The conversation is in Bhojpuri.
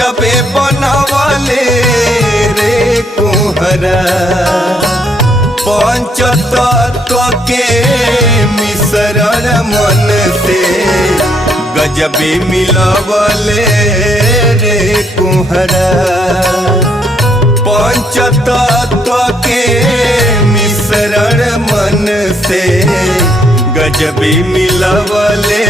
गजबे बनवले रे कुहरा पंचतत्व के मिश्रण मन से गजबे मिलवले रे कुहरा पंचतत्व के मिश्रण मन से गजबे मिलवले